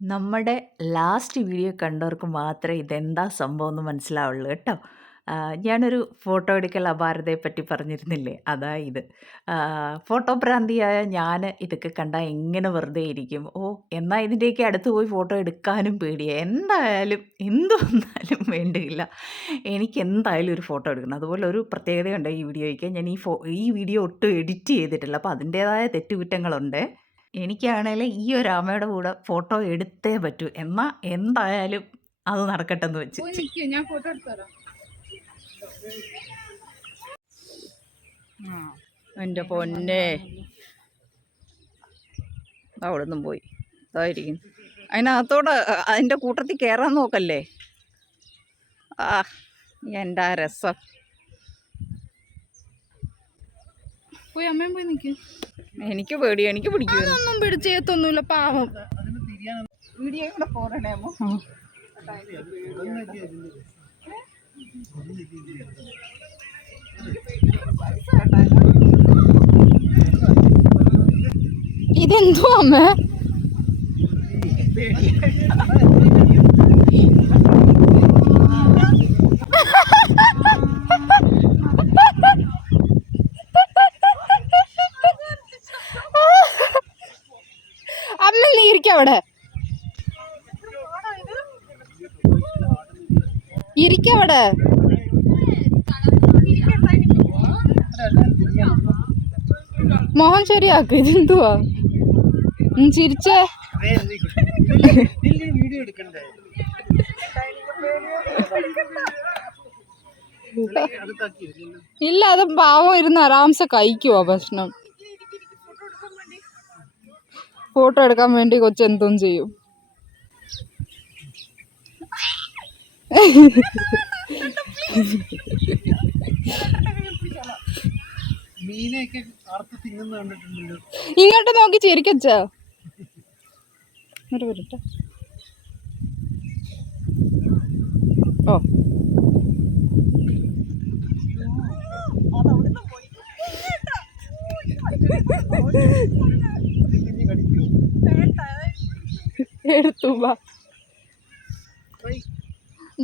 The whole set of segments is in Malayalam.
നമ്മുടെ ലാസ്റ്റ് വീഡിയോ കണ്ടവർക്ക് മാത്രമേ ഇതെന്താ സംഭവം എന്ന് മനസ്സിലാവുള്ളൂ കേട്ടോ. ഞാനൊരു ഫോട്ടോ എടുക്കൽ അപാരതയെപ്പറ്റി പറഞ്ഞിരുന്നില്ലേ? അതാ ഇത്. ഫോട്ടോ ഭ്രാന്തിയായ ഞാൻ ഇതൊക്കെ കണ്ടാൽ എങ്ങനെ വെറുതെ ഇരിക്കും. എന്നാ ഇതിൻ്റെയൊക്കെ അടുത്ത് പോയി ഫോട്ടോ എടുക്കാനും പേടിയാ. എന്തായാലും എന്ത് വന്നാലും വേണ്ടിയില്ല. എനിക്ക് എന്തായാലും ഒരു ഫോട്ടോ എടുക്കണം. അതുപോലെ ഒരു പ്രത്യേകതയുണ്ട് ഈ വീഡിയോയ്ക്ക്. ഞാൻ ഈ വീഡിയോ ഒട്ടും എഡിറ്റ് ചെയ്തിട്ടില്ല. അപ്പോൾ അതിൻ്റേതായ തെറ്റുകുറ്റങ്ങളുണ്ട്. എനിക്കാണേല് ഈ ഒരു ആമയുടെ കൂടെ ഫോട്ടോ എടുത്തേ പറ്റൂ. എന്നാ എന്തായാലും അത് നടക്കട്ടെന്ന് വെച്ച്. ഞാൻ ഫോട്ടോ എടുത്തരാം. എൻ്റെ പൊന്നെ, അവിടെ നിന്നും പോയി ഇതായിരിക്കും. അതിനകത്തോടെ അതിൻ്റെ കൂട്ടത്തിൽ കയറാൻ നോക്കല്ലേ. എൻ്റെ ആ രസം. പോയി അമ്മയും പോയി നിൽക്കും. എനിക്ക് പേടിയാ, എനിക്ക് പിടിക്കും. ഒന്നും പിടിച്ചേത്തൊന്നുമില്ല, പാവം. വീഡിയോ കൂടെ പോരണേ അമ്മ. ഇതെന്തോ അമ്മ? അമ്മ നീ ഇരിക്കവിടെ, ഇരിക്കവിടെ. മോഹൻ ശരിയാക്ക്. ഇതെന്തുവാ ചിരിച്ചേ? ഇല്ല, അത് പാവം ഇരുന്ന് ആരാംസെ കഴിക്കുവാ ഭക്ഷണം. ഫോട്ടോ എടുക്കാൻ വേണ്ടി കൊച്ചെന്തും ചെയ്യും. ഇങ്ങോട്ട് നോക്കി ചിരിക്കച്ചാ. വരട്ടെ. ഓ, എടുത്തു വാ.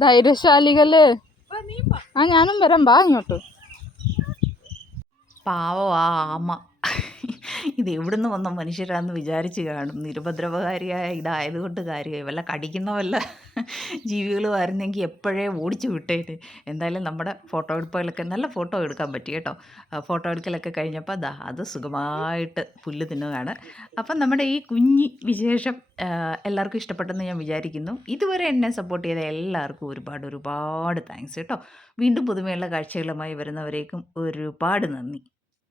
ധൈര്യശാലികള്. ഞാനും വരാം, വാ ഇങ്ങോട്ട്. പാവം ആ ആമ. ഇത് എവിടുന്ന് വന്ന മനുഷ്യരാന്ന് വിചാരിച്ച് കാണും. നിരുപദ്രവകാരിയായ ഇതായതുകൊണ്ട് കാര്യമായി. വല്ല കടിക്കുന്ന വല്ല ജീവികളുമായിരുന്നെങ്കിൽ എപ്പോഴേ ഓടിച്ചു വിട്ടേന്. എന്തായാലും നമ്മുടെ ഫോട്ടോ എടുപ്പുകളൊക്കെ നല്ല ഫോട്ടോ എടുക്കാൻ പറ്റി കേട്ടോ. ഫോട്ടോ എടുക്കലൊക്കെ കഴിഞ്ഞപ്പോൾ അത് സുഖമായിട്ട് പുല്ല് തിന്നുകയാണ്. അപ്പം നമ്മുടെ ഈ കുഞ്ഞി വിശേഷം എല്ലാവർക്കും ഇഷ്ടപ്പെട്ടെന്ന് ഞാൻ വിചാരിക്കുന്നു. ഇതുവരെ എന്നെ സപ്പോർട്ട് ചെയ്ത എല്ലാവർക്കും ഒരുപാട് താങ്ക്സ് കേട്ടോ. വീണ്ടും പുതുമയുള്ള കാഴ്ചകളുമായി വരുന്നവരേക്കും ഒരുപാട് നന്ദി.